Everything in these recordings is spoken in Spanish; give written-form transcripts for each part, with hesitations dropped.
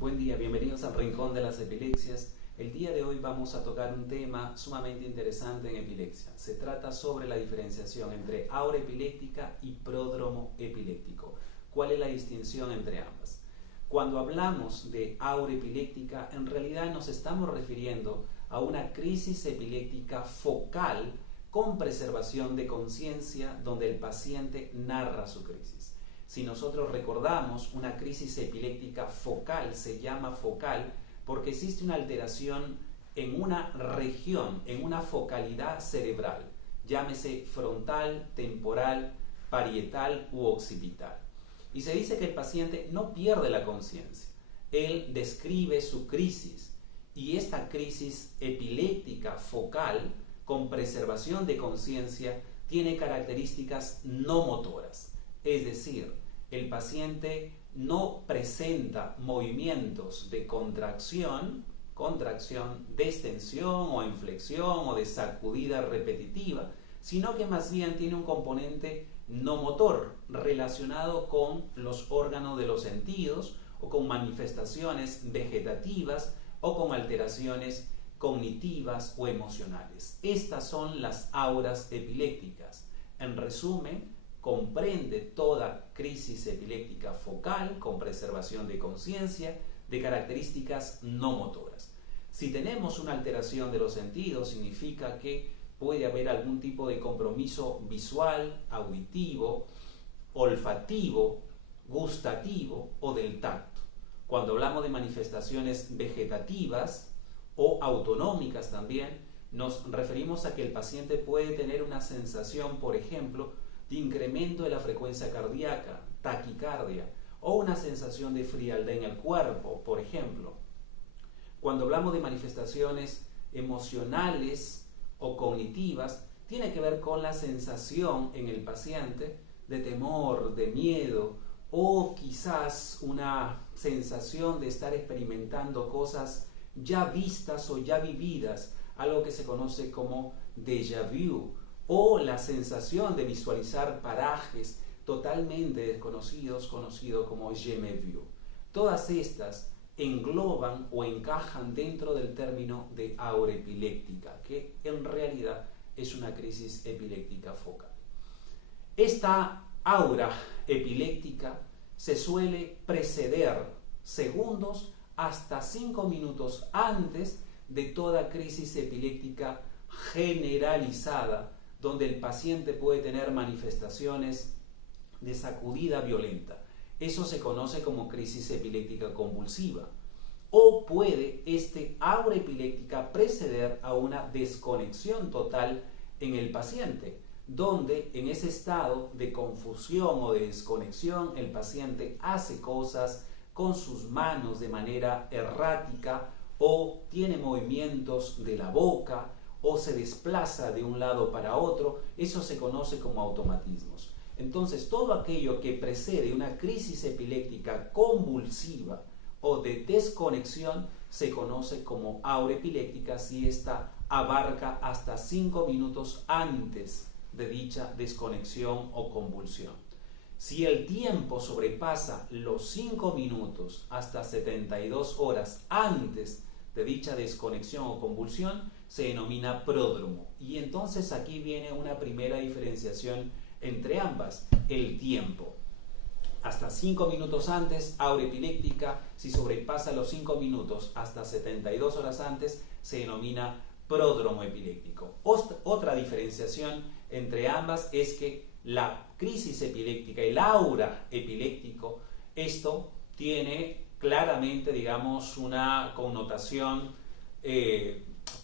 Buen día, bienvenidos al Rincón de las Epilepsias. El día de hoy vamos a tocar un tema sumamente interesante en epilepsia. Se trata sobre la diferenciación entre aura epiléptica y pródromo epiléptico. ¿Cuál es la distinción entre ambas? Cuando hablamos de aura epiléptica, en realidad nos estamos refiriendo a una crisis epiléptica focal con preservación de conciencia donde el paciente narra su crisis. Si nosotros recordamos, una crisis epiléptica focal se llama focal porque existe una alteración en una región, en una focalidad cerebral, llámese frontal, temporal, parietal u occipital. Y se dice que el paciente no pierde la conciencia, él describe su crisis y esta crisis epiléptica focal con preservación de conciencia tiene características no motoras. Es decir, el paciente no presenta movimientos de contracción, de extensión o inflexión o de sacudida repetitiva, sino que más bien tiene un componente no motor relacionado con los órganos de los sentidos o con manifestaciones vegetativas o con alteraciones cognitivas o emocionales. Estas son las auras epilépticas. En resumen, comprende toda crisis epiléptica focal con preservación de conciencia de características no motoras. Si tenemos una alteración de los sentidos, significa que puede haber algún tipo de compromiso visual, auditivo, olfativo, gustativo o del tacto. Cuando hablamos de manifestaciones vegetativas o autonómicas también, nos referimos a que el paciente puede tener una sensación, por ejemplo, de incremento de la frecuencia cardíaca, taquicardia, o una sensación de frialdad en el cuerpo, por ejemplo. Cuando hablamos de manifestaciones emocionales o cognitivas, tiene que ver con la sensación en el paciente de temor, de miedo, o quizás una sensación de estar experimentando cosas ya vistas o ya vividas, algo que se conoce como déjà vu, o la sensación de visualizar parajes totalmente desconocidos, conocido como jamais vu. Todas estas engloban o encajan dentro del término de aura epiléptica, que en realidad es una crisis epiléptica focal. Esta aura epiléptica se suele preceder segundos hasta 5 minutos antes de toda crisis epiléptica generalizada, donde el paciente puede tener manifestaciones de sacudida violenta. Eso se conoce como crisis epiléptica convulsiva. O puede aura epiléptica preceder a una desconexión total en el paciente, donde en ese estado de confusión o de desconexión el paciente hace cosas con sus manos de manera errática o tiene movimientos de la boca o se desplaza de un lado para otro. Eso se conoce como automatismos. Entonces, todo aquello que precede una crisis epiléptica convulsiva o de desconexión se conoce como aura epiléptica si ésta abarca hasta 5 minutos antes de dicha desconexión o convulsión. Si el tiempo sobrepasa los 5 minutos hasta 72 horas antes de dicha desconexión o convulsión, se denomina pródromo. Y entonces aquí viene una primera diferenciación entre ambas, el tiempo. Hasta 5 minutos antes, aura epiléptica. Si sobrepasa los 5 minutos hasta 72 horas antes, se denomina pródromo epiléptico. Otra diferenciación entre ambas es que la crisis epiléptica, el aura epiléptico, esto tiene claramente, digamos, una connotación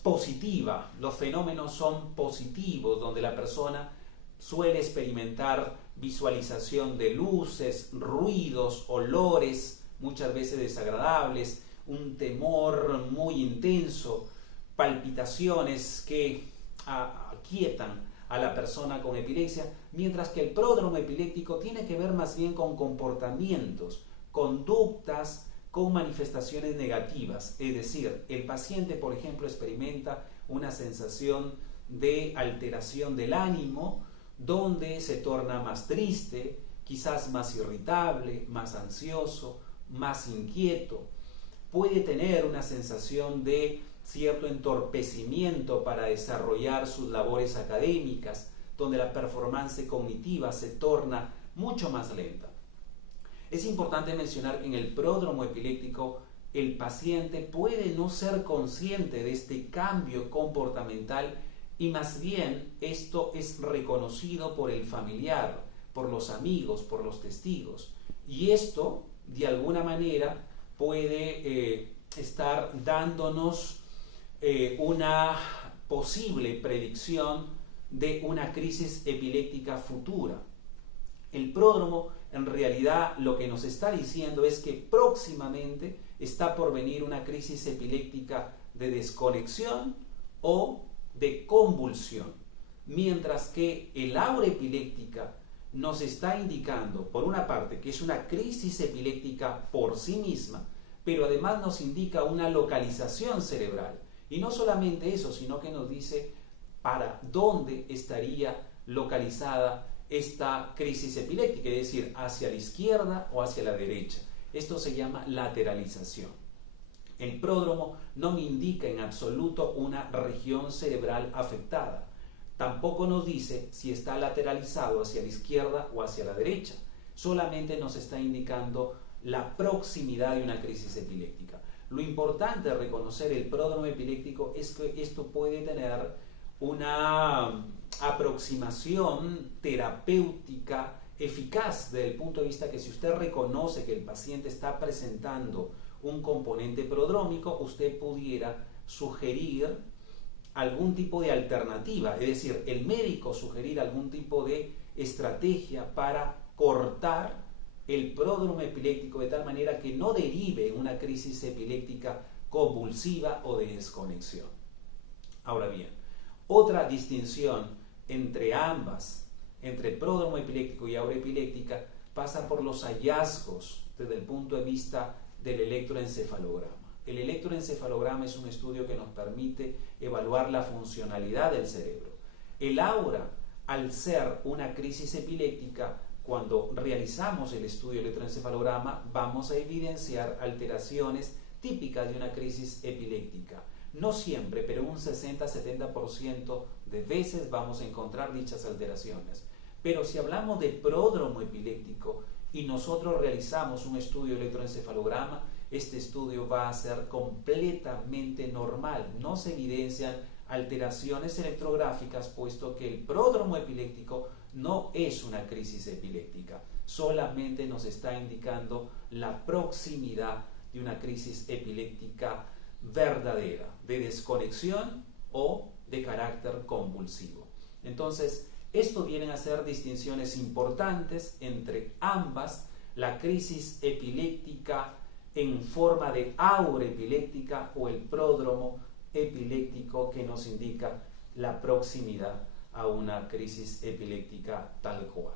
positiva. Los fenómenos son positivos, donde la persona suele experimentar visualización de luces, ruidos, olores, muchas veces desagradables, un temor muy intenso, palpitaciones que aquietan a la persona con epilepsia, mientras que el pródromo epiléptico tiene que ver más bien con comportamientos, conductas con manifestaciones negativas. Es decir, el paciente, por ejemplo, experimenta una sensación de alteración del ánimo, donde se torna más triste, quizás más irritable, más ansioso, más inquieto. puede tener una sensación de cierto entorpecimiento para desarrollar sus labores académicas, donde la performance cognitiva se torna mucho más lenta. Es importante mencionar que en el pródromo epiléptico el paciente puede no ser consciente de este cambio comportamental y más bien esto es reconocido por el familiar, por los amigos, por los testigos. Y esto, de alguna manera, puede estar dándonos una posible predicción de una crisis epiléptica futura. El pródromo en realidad lo que nos está diciendo es que próximamente está por venir una crisis epiléptica de desconexión o de convulsión, mientras que el aura epiléptica nos está indicando, por una parte, que es una crisis epiléptica por sí misma, pero además nos indica una localización cerebral. Y no solamente eso, sino que nos dice para dónde estaría localizada esta crisis epiléptica, es decir, hacia la izquierda o hacia la derecha. Esto se llama lateralización. El pródromo no me indica en absoluto una región cerebral afectada. Tampoco nos dice si está lateralizado hacia la izquierda o hacia la derecha. Solamente nos está indicando la proximidad de una crisis epiléptica. Lo importante de reconocer el pródromo epiléptico es que esto puede tener una aproximación terapéutica eficaz desde el punto de vista que si usted reconoce que el paciente está presentando un componente prodrómico, usted pudiera sugerir algún tipo de alternativa, es decir, el médico sugerir algún tipo de estrategia para cortar el pródromo epiléptico de tal manera que no derive en una crisis epiléptica convulsiva o de desconexión. Ahora bien, otra distinción entre ambas, entre pródromo epiléptico y aura epiléptica, pasa por los hallazgos desde el punto de vista del electroencefalograma. El electroencefalograma es un estudio que nos permite evaluar la funcionalidad del cerebro. El aura, al ser una crisis epiléptica, cuando realizamos el estudio electroencefalograma, vamos a evidenciar alteraciones típicas de una crisis epiléptica. No siempre, pero un 60-70% de veces vamos a encontrar dichas alteraciones. Pero si hablamos de pródromo epiléptico y nosotros realizamos un estudio electroencefalograma, este estudio va a ser completamente normal. No se evidencian alteraciones electrográficas, puesto que el pródromo epiléptico no es una crisis epiléptica. Solamente nos está indicando la proximidad de una crisis epiléptica verdadera, de desconexión o de carácter convulsivo. Entonces, esto vienen a ser distinciones importantes entre ambas, la crisis epiléptica en forma de aura epiléptica o el pródromo epiléptico que nos indica la proximidad a una crisis epiléptica tal cual.